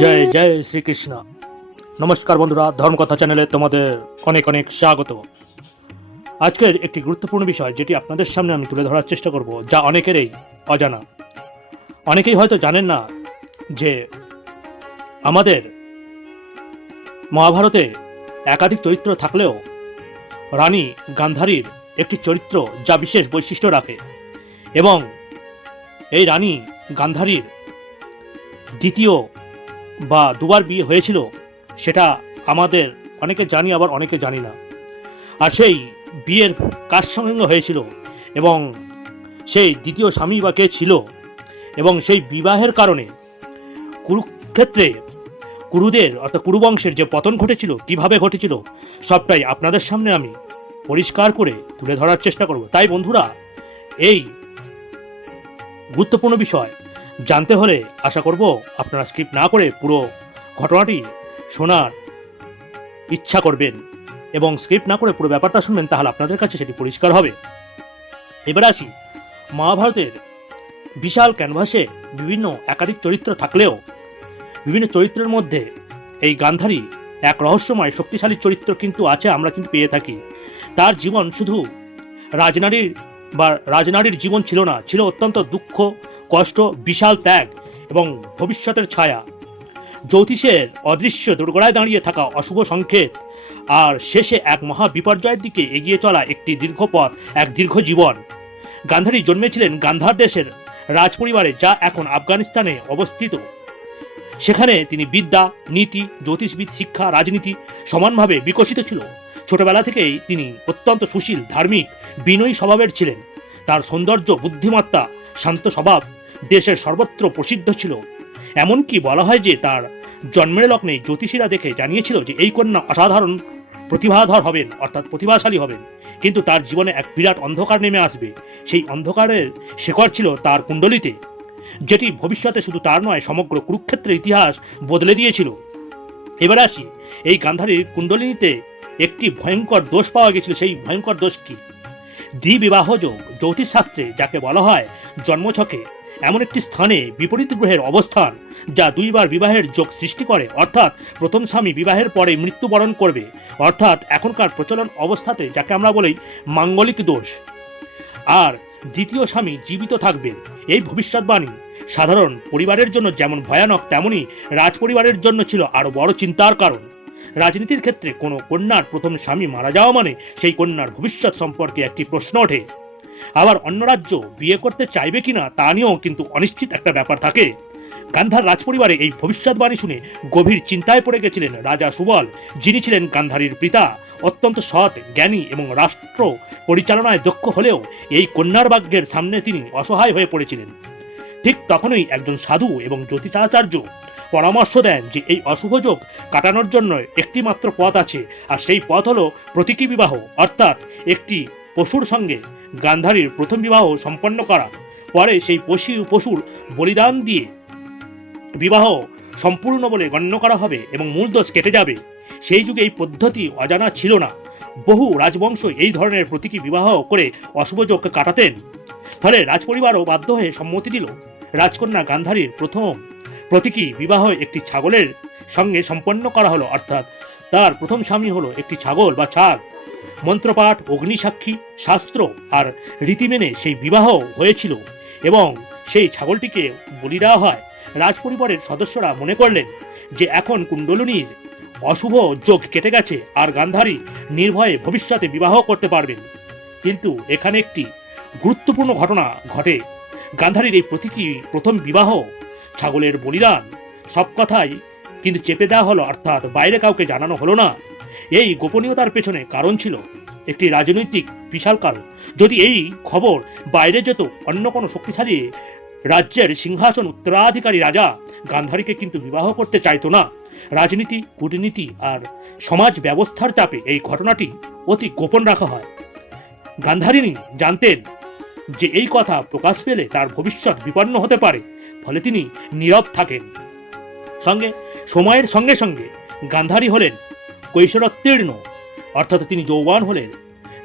জয় জয় শ্রীকৃষ্ণ। নমস্কার বন্ধুরা, ধর্মকথা চ্যানেলে তোমাদের অনেক অনেক স্বাগত। আজকের একটি গুরুত্বপূর্ণ বিষয় যেটি আপনাদের সামনে আমি তুলে ধরার চেষ্টা করব, যা অনেকেরই অজানা। অনেকেই হয়তো জানেন না যে আমাদের মহাভারতে একাধিক চরিত্র থাকলেও রানী গান্ধারীর একটি চরিত্র যা বিশেষ বৈশিষ্ট্য রাখে, এবং এই রানী গান্ধারীর দ্বিতীয় বা দুবার বিয়ে হয়েছিল, সেটা আমাদের অনেকে জানি, আবার অনেকে জানি না। আর সেই বিয়ের কার সঙ্গে হয়েছিল এবং সেই দ্বিতীয় স্বামী বা কে ছিল, এবং সেই বিবাহের কারণে কুরুক্ষেত্রে কুরুদের অর্থাৎ কুরুবংশের যে পতন ঘটেছিল, কিভাবে ঘটেছিল, সবটাই আপনাদের সামনে আমি পরিষ্কার করে তুলে ধরার চেষ্টা করব। তাই বন্ধুরা, এই গুরুত্বপূর্ণ বিষয় জানতে হলে আশা করব আপনারা স্কিপ না করে পুরো ঘটনাটি শোনার ইচ্ছা করবেন, এবং স্কিপ না করে পুরো ব্যাপারটা শুনবেন, তাহলে আপনাদের কাছে সেটি পরিষ্কার হবে। এবার আসি, মহাভারতের বিশাল ক্যানভাসে বিভিন্ন একাধিক চরিত্র থাকলেও বিভিন্ন চরিত্রের মধ্যে এই গান্ধারী এক রহস্যময় শক্তিশালী চরিত্র কিন্তু আছে, আমরা কিন্তু পেয়ে থাকি। তার জীবন শুধু রাজনারীর জীবন ছিল না, ছিল অত্যন্ত দুঃখ, কষ্ট, বিশাল ত্যাগ এবং ভবিষ্যতের ছায়া। জ্যোতিষের অদৃশ্য দুর্গড়ায় দাঁড়িয়ে থাকা অশুভ সংকেত, আর শেষে এক মহা বিপর্যয়ের দিকে এগিয়ে চলা একটি দীর্ঘ পথ, এক দীর্ঘ জীবন। গান্ধারী জন্মেছিলেন গান্ধার দেশের রাজপরিবারে, যা এখন আফগানিস্তানে অবস্থিত। সেখানে তিনি বিদ্যা, নীতি, জ্যোতিষবিদ, শিক্ষা, রাজনীতি সমানভাবে বিকশিত ছিল। ছোটবেলা থেকেই তিনি অত্যন্ত সুশীল, ধার্মিক, বিনয়ী স্বভাবের ছিলেন। তার সৌন্দর্য, বুদ্ধিমত্তা, শান্ত স্বভাব দেশের সর্বত্র প্রসিদ্ধ ছিল। এমনকি বলা হয় যে তার জন্মের লগ্নে জ্যোতিষীরা দেখে জানিয়েছিল যে এই কন্যা অসাধারণ প্রতিভাধর হবেন, অর্থাৎ প্রতিভাশালী হবেন। কিন্তু তার জীবনে এক বিরাট অন্ধকার নেমে আসবে। সেই অন্ধকারের শেকড় ছিল তার কুণ্ডলিতে, যেটি ভবিষ্যতে শুধু তার নয়, সমগ্র কুরুক্ষেত্রের ইতিহাস বদলে দিয়েছিল। এবার আসি, এই গান্ধারীর কুণ্ডলিনীতে একটি ভয়ঙ্কর দোষ পাওয়া গেছিল। সেই ভয়ঙ্কর দোষ কি? দ্বিবিবাহ যোগ। জ্যোতিষশাস্ত্রে যাকে বলা হয় জন্মছকে এমন একটি স্থানে বিপরীত গ্রহের অবস্থান, যা দুইবার বিবাহের যোগ সৃষ্টি করে। অর্থাৎ প্রথম স্বামী বিবাহের পরে মৃত্যুবরণ করবে, অর্থাৎ এখনকার প্রচলন অবস্থাতে যাকে আমরা বলি মাঙ্গলিক দোষ। আর দ্বিতীয় স্বামী জীবিত থাকবে। এই ভবিষ্যৎবাণী সাধারণ পরিবারের জন্য যেমন ভয়ানক, তেমনি রাজপরিবারের জন্য ছিল আরও বড় চিন্তার কারণ। রাজনীতির ক্ষেত্রে কোনো কন্যার প্রথম স্বামী মারা যাওয়া মানে সেই কন্যার ভবিষ্যৎ সম্পর্কে একটি প্রশ্ন ওঠে। আবার অন্য রাজ্য বিয়ে করতে চাইবে কিনা তা নিয়েও কিন্তু অনিশ্চিত একটা ব্যাপার থাকে। গান্ধার রাজপরিবারে এই ভবিষ্যৎবাণী শুনে গভীর চিন্তায় পড়ে গেছিলেন রাজা সুবল, যিনি ছিলেন গান্ধারীর পিতা। অত্যন্ত সৎ, জ্ঞানী এবং রাষ্ট্র পরিচালনায় দক্ষ হলেও এই কন্যার ভাগ্যের সামনে তিনি অসহায় হয়ে পড়েছিলেন। ঠিক তখনই একজন সাধু এবং জ্যোতিষাচার্য পরামর্শ দেন যে এই অশুভ যোগ কাটানোর জন্য একটি মাত্র পথ আছে, আর সেই পথ হলো প্রতীকী বিবাহ, অর্থাৎ একটি পশুর সঙ্গে গান্ধারীর প্রথম বিবাহ সম্পন্ন করা। পরে সেই পশুর বলিদান দিয়ে বিবাহ সম্পূর্ণ বলে গণ্য করা হবে এবং মূল দোষ কেটে যাবে। সেই যুগে এই পদ্ধতি অজানা ছিল না। বহু রাজবংশ এই ধরনের প্রতীকী বিবাহ করে অশুভ যোগ কাটাতেন। ফলে রাজপরিবারও বাধ্য হয়ে সম্মতি দিল। রাজকন্যা গান্ধারীর প্রথম প্রতীকী বিবাহ একটি ছাগলের সঙ্গে সম্পন্ন করা হলো, অর্থাৎ তার প্রথম স্বামী হলো একটি ছাগল বা ছাগ। মন্ত্রপাঠ, অগ্নিসাক্ষী, শাস্ত্র আর রীতি মেনে সেই বিবাহ হয়েছিল, এবং সেই ছাগলটিকে বলি দেওয়া হয়। রাজপরিবারের সদস্যরা মনে করলেন যে এখন কুণ্ডলিনীর অশুভ যোগ কেটে গেছে, আর গান্ধারী নির্ভয়ে ভবিষ্যতে বিবাহ করতে পারবেন। কিন্তু এখানে একটি গুরুত্বপূর্ণ ঘটনা ঘটে। গান্ধারীর এই প্রতীকী প্রথম বিবাহ, ছাগলের বলিদান, সব কথাই কিন্তু চেপে দেওয়া হলো, অর্থাৎ বাইরে কাউকে জানানো হলো না। এই গোপনীয়তার পেছনে কারণ ছিল একটি রাজনৈতিক বিশাল কারণ। যদি এই খবর বাইরে যেত, অন্য কোনো শক্তিশালী রাজ্যের সিংহাসন উত্তরাধিকারী রাজা গান্ধারীকে কিন্তু বিবাহ করতে চাইতো না। রাজনীতি, কূটনীতি আর সমাজ ব্যবস্থার চাপে এই ঘটনাটি অতি গোপন রাখা হয়। গান্ধারিণী জানতেন যে এই কথা প্রকাশ পেলে তার ভবিষ্যৎ বিপন্ন হতে পারে, ফলে তিনি নীরব থাকেন। সময়ের সঙ্গে সঙ্গে গান্ধারী হলেন কৈশোরোত্তীর্ণ, অর্থাৎ তিনি যৌবন হলেন।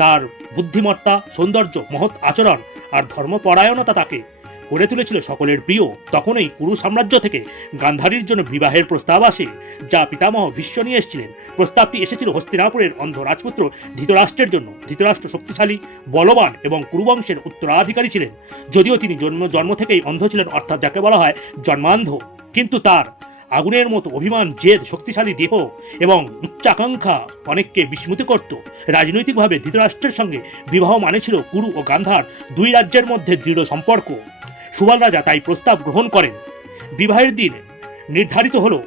তার বুদ্ধিমত্তা, সৌন্দর্য, মহৎ আচরণ আর ধর্মপরায়ণতা তাকে করে তুলেছিল সকলের প্রিয়। তখনই কুরু সাম্রাজ্য থেকে গান্ধারীর জন্য বিবাহের প্রস্তাব আসে, যা পিতামহ ভীষ্ম নিয়ে এসেছিলেন। প্রস্তাবটি এসেছিল হস্তিনাপুরের অন্ধ রাজপুত্র ধৃতরাষ্ট্রের জন্য। ধৃতরাষ্ট্র শক্তিশালী, বলবান এবং কুরুবংশের উত্তরাধিকারী ছিলেন। যদিও তিনি জন্ম থেকেই অন্ধ ছিলেন, অর্থাৎ যাকে বলা হয় জন্মান্ধ, কিন্তু তার আগুনের মতো অভিমান, জেদ, শক্তিশালী দেহ এবং উচ্চাকাঙ্ক্ষা অনেককে বিস্মিত করত। রাজনৈতিকভাবে ধৃতরাষ্ট্রের সঙ্গে বিবাহ মানে ছিল কুরু ও গান্ধার দুই রাজ্যের মধ্যে দৃঢ় সম্পর্ক। সুবল রাজা তাই প্রস্তাব গ্রহণ করেন। বিবাহের দিন নির্ধারিত হলো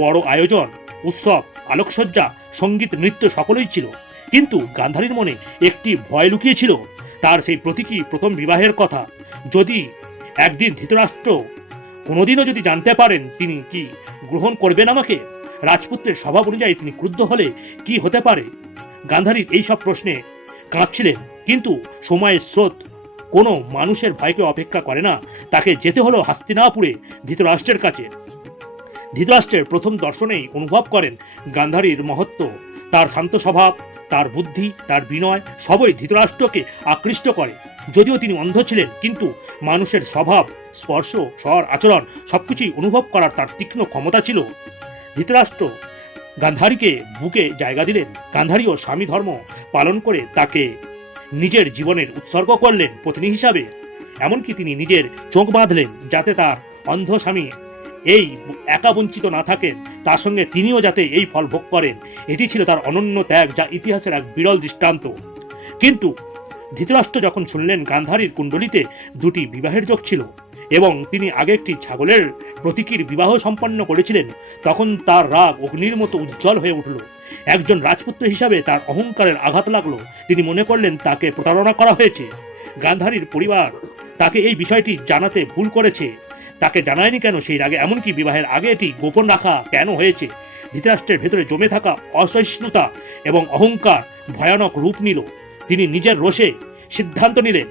বড় আয়োজন, উৎসব, আলোকসজ্জা, সঙ্গীত, নৃত্য সকলেই ছিল। কিন্তু গান্ধারীর মনে একটি ভয় লুকিয়েছিল, তার সেই প্রতীকী প্রথম বিবাহের কথা। যদি একদিন ধৃতরাষ্ট্র কোনোদিনও যদি জানতে পারেন তিনি কি গ্রহণ করবেন আমাকে, রাজপুত্রের স্বভাব অনুযায়ী তিনি ক্রুদ্ধ হলে কি হতে পারে। গান্ধারীর এইসব প্রশ্নে কাঁপছিলেন, কিন্তু সময়ের স্রোত কোনো মানুষের ভয়কে অপেক্ষা করে না। তাকে যেতে হলো হস্তিনাপুরে ধৃতরাষ্ট্রের কাছে। ধৃতরাষ্ট্রের প্রথম দর্শনেই অনুভব করেন গান্ধারীর মহত্ব। তার শান্ত স্বভাব, তার বুদ্ধি, তার বিনয় সবই ধৃতরাষ্ট্রকে আকৃষ্ট করে। যদিও তিনি অন্ধ ছিলেন, কিন্তু মানুষের স্বভাব, স্পর্শ, স্বর, আচরণ সবকিছুই অনুভব করার তার তীক্ষ্ণ ক্ষমতা ছিল। ধৃতরাষ্ট্র গান্ধারীকে বুকে জায়গা দিলেন। গান্ধারীও স্বামী ধর্ম পালন করে তাকে নিজের জীবনের উৎসর্গ করলেন পত্নী হিসাবে। এমনকি তিনি নিজের চোখ বাঁধলেন যাতে তার অন্ধ স্বামী এই একা বঞ্চিত না থাকেন, তার সঙ্গে তিনিও যাতে এই ফল ভোগ করেন। এটি ছিল তার অনন্য ত্যাগ, যা ইতিহাসের এক বিরল দৃষ্টান্ত। কিন্তু ধৃতরাষ্ট্র যখন শুনলেন গান্ধারীর কুণ্ডলিতে দুটি বিবাহের যোগ ছিল এবং তিনি আগে একটি ছাগলের প্রতীকীর বিবাহ সম্পন্ন করেছিলেন, তখন তার রাগ অগ্নির মতো উজ্জ্বল হয়ে উঠল। একজন রাজপুত্র হিসাবে তার অহংকারের আঘাত লাগলো। তিনি মনে করলেন তাকে প্রতারণা করা হয়েছে। গান্ধারীর পরিবার তাকে এই বিষয়টি জানাতে ভুল করেছে। তাকে জানায়নি কেন সেই রাগে, এমনকি বিবাহের আগে এটি গোপন রাখা কেন হয়েছে। ধৃতরাষ্ট্রের ভেতরে জমে থাকা অসহিষ্ণুতা এবং অহংকার ভয়ানক রূপ নিল। তিনি নিজের রোষে সিদ্ধান্ত নিলেন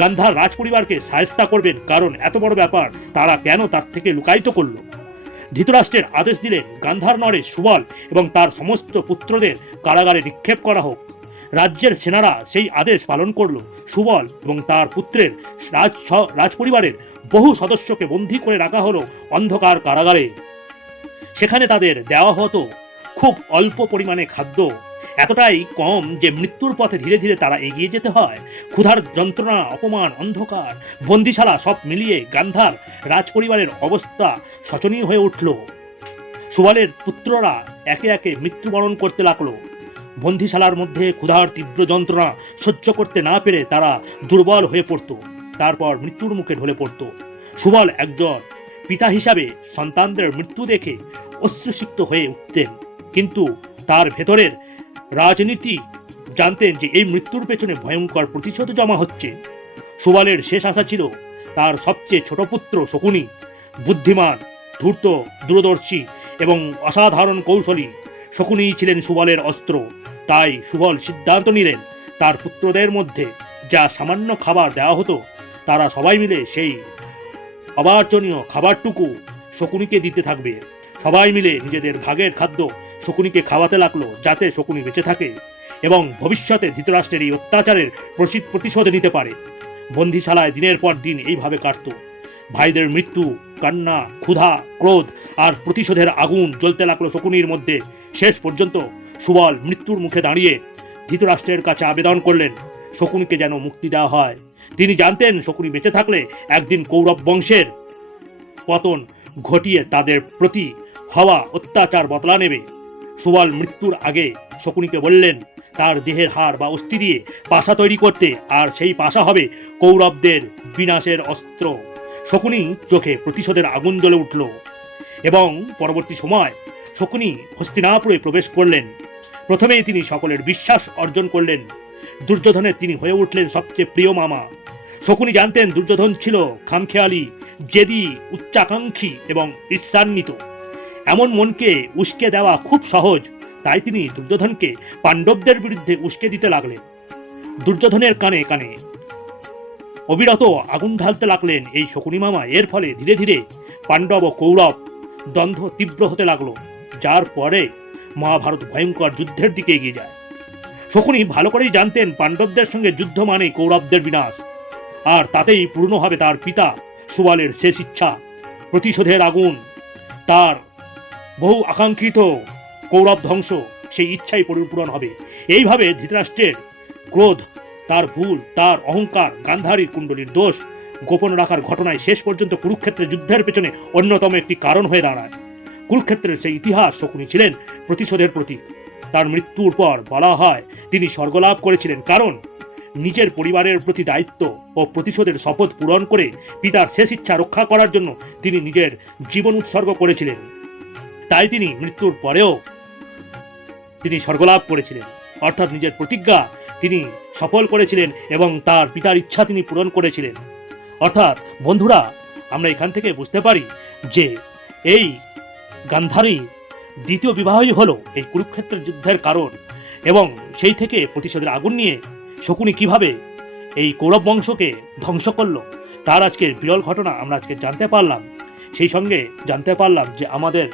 গান্ধার রাজপরিবারকে শায়েস্তা করবেন, কারণ এত বড় ব্যাপার তারা কেন তার থেকে লুকায়িত করল। ধৃতরাষ্ট্রের আদেশ দিলেন গান্ধার নরেশ, সুবল এবং তার সমস্ত পুত্রদের কারাগারে নিক্ষেপ করা হোক। রাজ্যের সেনারা সেই আদেশ পালন করল। সুবল এবং তার পুত্রের রাজপরিবারের বহু সদস্যকে বন্দী করে রাখা হলো অন্ধকার কারাগারে। সেখানে তাদের দেওয়া হতো খুব অল্প পরিমাণে খাদ্য, এতটাই কম যে মৃত্যুর পথে ধীরে ধীরে তারা এগিয়ে যেতে হয়। ক্ষুধার যন্ত্রণা, অপমান, অন্ধকার, বন্দিশালা সব মিলিয়ে গান্ধার রাজপরিবারের অবস্থা শোচনীয় হয়ে উঠল। সুবলের পুত্ররা একে একে মৃত্যুবরণ করতে লাগলো। বন্দিশালার মধ্যে ক্ষুধার তীব্র যন্ত্রণা সহ্য করতে না পেরে তারা দুর্বল হয়ে পড়ত, তারপর মৃত্যুর মুখে ঢলে পড়ত। সুবল একজন পিতা হিসাবে সন্তানদের মৃত্যু দেখে অশ্রুসিক্ত হয়ে উঠতেন, কিন্তু তার ভেতরের রাজনীতি জানতেন যে এই মৃত্যুর পেছনে ভয়ঙ্কর প্রতিশোধ জমা হচ্ছে। সুবলের শেষ আশা ছিল তার সবচেয়ে ছোট পুত্র শকুনি। বুদ্ধিমান, ধূর্ত, দূরদর্শী এবং অসাধারণ কৌশলী শকুনি ছিলেন সুবলের অস্ত্র। তাই সুবল সিদ্ধান্ত নিলেন তার পুত্রদের মধ্যে যা সামান্য খাবার দেওয়া হতো তারা সবাই মিলে সেই অবাঞ্ছনীয় খাবারটুকু শকুনিকে দিতে থাকবে। সবাই মিলে নিজেদের ভাগের খাদ্য শকুনিকে খাওয়াতে লাগলো, যাতে শকুনি বেঁচে থাকে এবং ভবিষ্যতে ধৃতরাষ্ট্রের এই অত্যাচারের প্রতিশোধ নিতে পারে। বন্দিশালায় দিনের পর দিন এইভাবে কাটত। ভাইদের মৃত্যু, কান্না, ক্ষুধা, ক্রোধ আর প্রতিশোধের আগুন জ্বলতে লাগলো শকুনির মধ্যে। শেষ পর্যন্ত সুবল মৃত্যুর মুখে দাঁড়িয়ে ধৃতরাষ্ট্রের কাছে আবেদন করলেন শকুনিকে যেন মুক্তি দেওয়া হয়। তিনি জানতেন শকুনি বেঁচে থাকলে একদিন কৌরব বংশের পতন ঘটিয়ে তাদের প্রতি হওয়া অত্যাচার বদলা নেবে। সুবল মৃত্যুর আগে শকুনিকে বললেন তার দেহের হাড় বা অস্থি দিয়ে পাশা তৈরি করতে, আর সেই পাশা হবে কৌরবদের বিনাশের অস্ত্র। শকুনি চোখে প্রতিশোধের আগুন জ্বলে উঠল এবং পরবর্তী সময় শকুনি হস্তিনাপুরে প্রবেশ করলেন। প্রথমেই তিনি সকলের বিশ্বাস অর্জন করলেন। দুর্যোধনের তিনি হয়ে উঠলেন সবচেয়ে প্রিয় মামা। শকুনি জানতেন দুর্যোধন ছিল খামখেয়ালি, জেদি, উচ্চাকাঙ্ক্ষী এবং ঈর্ষান্বিত। এমন মনকে উস্কে দেওয়া খুব সহজ, তাই তিনি দুর্যোধনকে পাণ্ডবদের বিরুদ্ধে উস্কে দিতে লাগলেন। দুর্যোধনের কানে কানে অবিরত আগুন ঢালতে লাগলেন এই শকুনি মামা। এর ফলে ধীরে ধীরে পাণ্ডব ও কৌরব দ্বন্দ্ব তীব্র হতে লাগলো, যার পরে মহাভারত ভয়ঙ্কর যুদ্ধের দিকে এগিয়ে যায়। শকুনি ভালো করেই জানতেন পাণ্ডবদের সঙ্গে যুদ্ধ মানে কৌরবদের বিনাশ। আর তাতেই পূর্ণ হবে তার পিতা সুবালের শেষ ইচ্ছা, প্রতিশোধের আগুন, তার বহু আকাঙ্ক্ষিত কৌরব ধ্বংস, সেই ইচ্ছাই পরিপূরণ হবে। এইভাবে ধৃতরাষ্ট্রের ক্রোধ, তার ভুল, তার অহংকার, গান্ধারীর কুণ্ডলীর দোষ গোপন রাখার ঘটনায় শেষ পর্যন্ত কুরুক্ষেত্রের যুদ্ধের পেছনে অন্যতম একটি কারণ হয়ে দাঁড়ায়। কুরুক্ষেত্রের সেই ইতিহাস শকুনি ছিলেন প্রতিশোধের প্রতীক। তার মৃত্যুর পর বলা হয় তিনি স্বর্গলাভ করেছিলেন, কারণ নিজের পরিবারের প্রতি দায়িত্ব ও প্রতিশোধের শপথ পূরণ করে পিতার শেষ ইচ্ছা রক্ষা করার জন্য তিনি নিজের জীবন উৎসর্গ করেছিলেন। তাই তিনি মৃত্যুর পরেও তিনি স্বর্গলাভ করেছিলেন, অর্থাৎ নিজের প্রতিজ্ঞা তিনি সফল করেছিলেন এবং তার পিতার ইচ্ছা তিনি পূরণ করেছিলেন। অর্থাৎ বন্ধুরা, আমরা এখান থেকে বুঝতে পারি যে এই গান্ধারী দ্বিতীয় বিবাহই হলো এই কুরুক্ষেত্রের যুদ্ধের কারণ, এবং সেই থেকে প্রতিশোধের আগুন নিয়ে শকুনি কিভাবে এই কৌরব বংশকে ধ্বংস করলো তার আজকের বিরল ঘটনা আমরা আজকে জানতে পারলাম। সেই সঙ্গে জানতে পারলাম যে আমাদের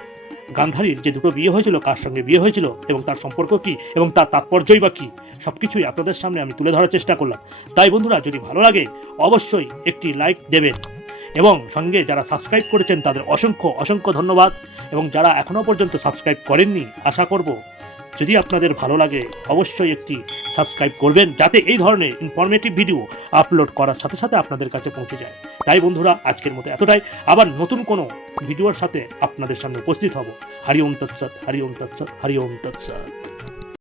গান্ধারীর যে দুটো বিয়ে হয়েছিল, কার সঙ্গে বিয়ে হয়েছিল এবং তার সম্পর্ক কি এবং তার তাৎপর্যই বা কী, সব কিছুই আপনাদের সামনে আমি তুলে ধরার চেষ্টা করলাম। তাই বন্ধুরা, যদি ভালো লাগে অবশ্যই একটি লাইক দেবেন, এবং সঙ্গে যারা সাবস্ক্রাইব করেছেন তাদের অসংখ্য অসংখ্য ধন্যবাদ, এবং যারা এখনও পর্যন্ত সাবস্ক্রাইব করেননি আশা করব যদি আপনাদের ভালো লাগে অবশ্যই একটি সাবস্ক্রাইব করবেন, যাতে এই ধরনের ইনফরমেটিভ ভিডিও আপলোড করার সাথে সাথে আপনাদের কাছে পৌঁছে যায়। তাই বন্ধুরা, আজকের মতো এতটাই। আবার নতুন কোনো ভিডিওর সাথে আপনাদের সামনে উপস্থিত হব। হরি ওম তৎসৎ, হরি ওম তৎসৎ, হরি ওম তৎসৎ।